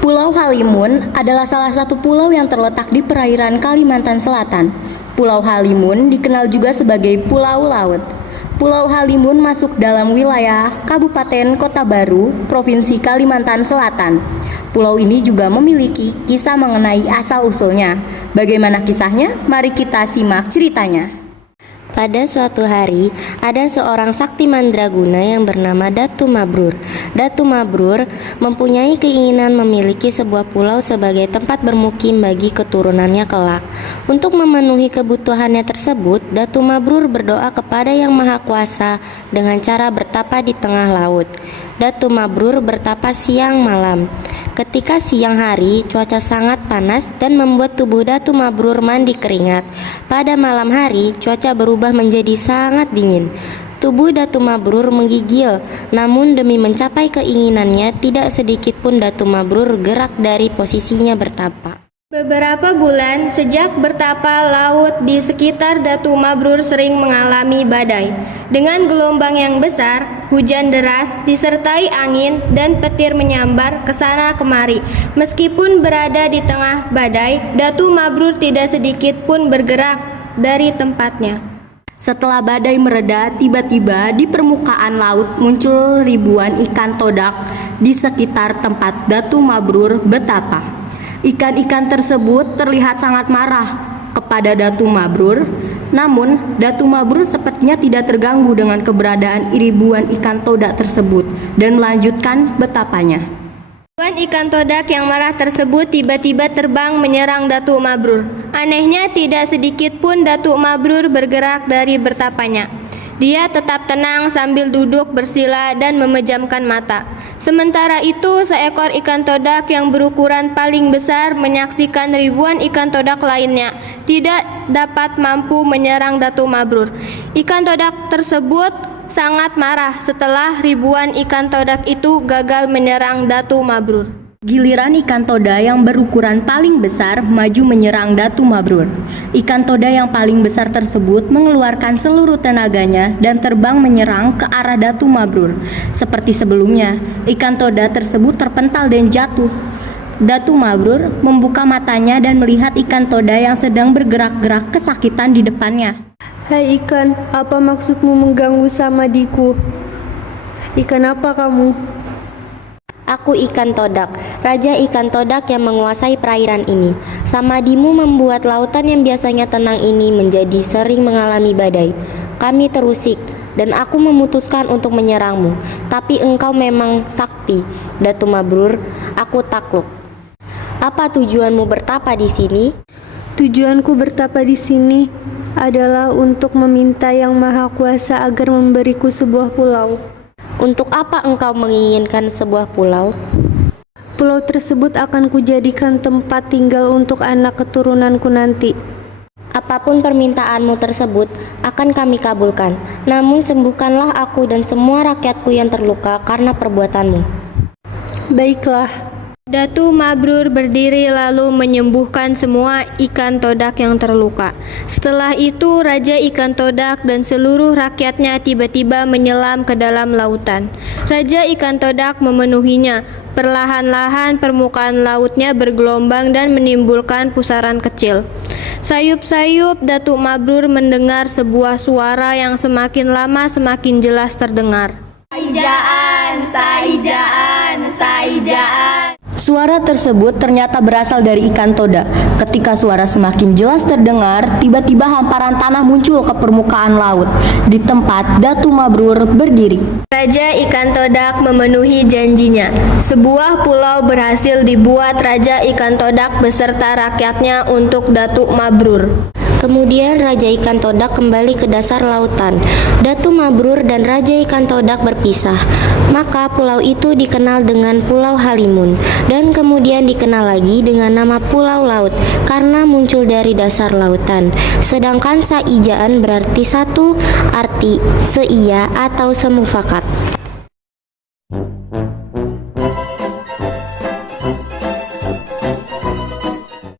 Pulau Halimun adalah salah satu pulau yang terletak di perairan Kalimantan Selatan. Pulau Halimun dikenal juga sebagai Pulau Laut. Pulau Halimun masuk dalam wilayah Kabupaten Kota Baru, Provinsi Kalimantan Selatan. Pulau ini juga memiliki kisah mengenai asal-usulnya. Bagaimana kisahnya? Mari kita simak ceritanya. Pada suatu hari, ada seorang sakti mandraguna yang bernama Datu Mabrur. Datu Mabrur mempunyai keinginan memiliki sebuah pulau sebagai tempat bermukim bagi keturunannya kelak. Untuk memenuhi kebutuhannya tersebut, Datu Mabrur berdoa kepada Yang Maha Kuasa dengan cara bertapa di tengah laut. Datu Mabrur bertapa siang malam. Ketika siang hari, cuaca sangat panas dan membuat tubuh Datu Mabrur mandi keringat. Pada malam hari, cuaca berubah menjadi sangat dingin. Tubuh Datu Mabrur menggigil, namun demi mencapai keinginannya, tidak sedikit pun Datu Mabrur gerak dari posisinya bertapa. Beberapa bulan sejak bertapa, laut di sekitar Datu Mabrur sering mengalami badai. Dengan gelombang yang besar, hujan deras, disertai angin dan petir menyambar ke sana kemari. Meskipun berada di tengah badai, Datu Mabrur tidak sedikit pun bergerak dari tempatnya. Setelah badai mereda, tiba-tiba di permukaan laut muncul ribuan ikan todak di sekitar tempat Datu Mabrur betapa. Ikan-ikan tersebut terlihat sangat marah kepada Datu Mabrur. Namun, Datu Mabrur sepertinya tidak terganggu dengan keberadaan ribuan ikan todak tersebut dan melanjutkan betapanya. Ribuan ikan todak yang marah tersebut tiba-tiba terbang menyerang Datu Mabrur. Anehnya, tidak sedikit pun Datu Mabrur bergerak dari bertapanya. Dia tetap tenang sambil duduk bersila dan memejamkan mata. Sementara itu, seekor ikan todak yang berukuran paling besar menyaksikan ribuan ikan todak lainnya tidak dapat mampu menyerang Datu Mabrur. Ikan todak tersebut sangat marah setelah ribuan ikan todak itu gagal menyerang Datu Mabrur. Giliran ikan toda yang berukuran paling besar maju menyerang Datu Mabrur. Ikan toda yang paling besar tersebut mengeluarkan seluruh tenaganya dan terbang menyerang ke arah Datu Mabrur. Seperti sebelumnya, ikan toda tersebut terpental dan jatuh. Datu Mabrur membuka matanya dan melihat ikan toda yang sedang bergerak-gerak kesakitan di depannya. Hai ikan, apa maksudmu mengganggu samadiku? Ikan apa kamu? Aku ikan todak, raja ikan todak yang menguasai perairan ini. Samadimu membuat lautan yang biasanya tenang ini menjadi sering mengalami badai. Kami terusik dan aku memutuskan untuk menyerangmu. Tapi engkau memang sakti, Datu Mabrur. Aku takluk. Apa tujuanmu bertapa di sini? Tujuanku bertapa di sini adalah untuk meminta Yang Maha Kuasa agar memberiku sebuah pulau. Untuk apa engkau menginginkan sebuah pulau? Pulau tersebut akan kujadikan tempat tinggal untuk anak keturunanku nanti. Apapun permintaanmu tersebut akan kami kabulkan. Namun sembuhkanlah aku dan semua rakyatku yang terluka karena perbuatanmu. Baiklah. Datu Mabrur berdiri lalu menyembuhkan semua ikan todak yang terluka. Setelah itu, Raja Ikan Todak dan seluruh rakyatnya tiba-tiba menyelam ke dalam lautan. Raja Ikan Todak memenuhinya. Perlahan-lahan permukaan lautnya bergelombang dan menimbulkan pusaran kecil. Sayup-sayup Datu Mabrur mendengar sebuah suara yang semakin lama semakin jelas terdengar. Saijaan, saijaan, saijaan. Suara tersebut ternyata berasal dari ikan toda. Ketika suara semakin jelas terdengar, tiba-tiba hamparan tanah muncul ke permukaan laut di tempat Datu Mabrur berdiri. Raja Ikan Todak memenuhi janjinya. Sebuah pulau berhasil dibuat Raja Ikan Todak beserta rakyatnya untuk Datu Mabrur. Kemudian Raja Ikan Todak kembali ke dasar lautan. Datu Mabrur dan Raja Ikan Todak berpisah. Maka pulau itu dikenal dengan Pulau Halimun dan kemudian dikenal lagi dengan nama Pulau Laut karena muncul dari dasar lautan. Sedangkan saijaan berarti satu, arti seia atau semufakat.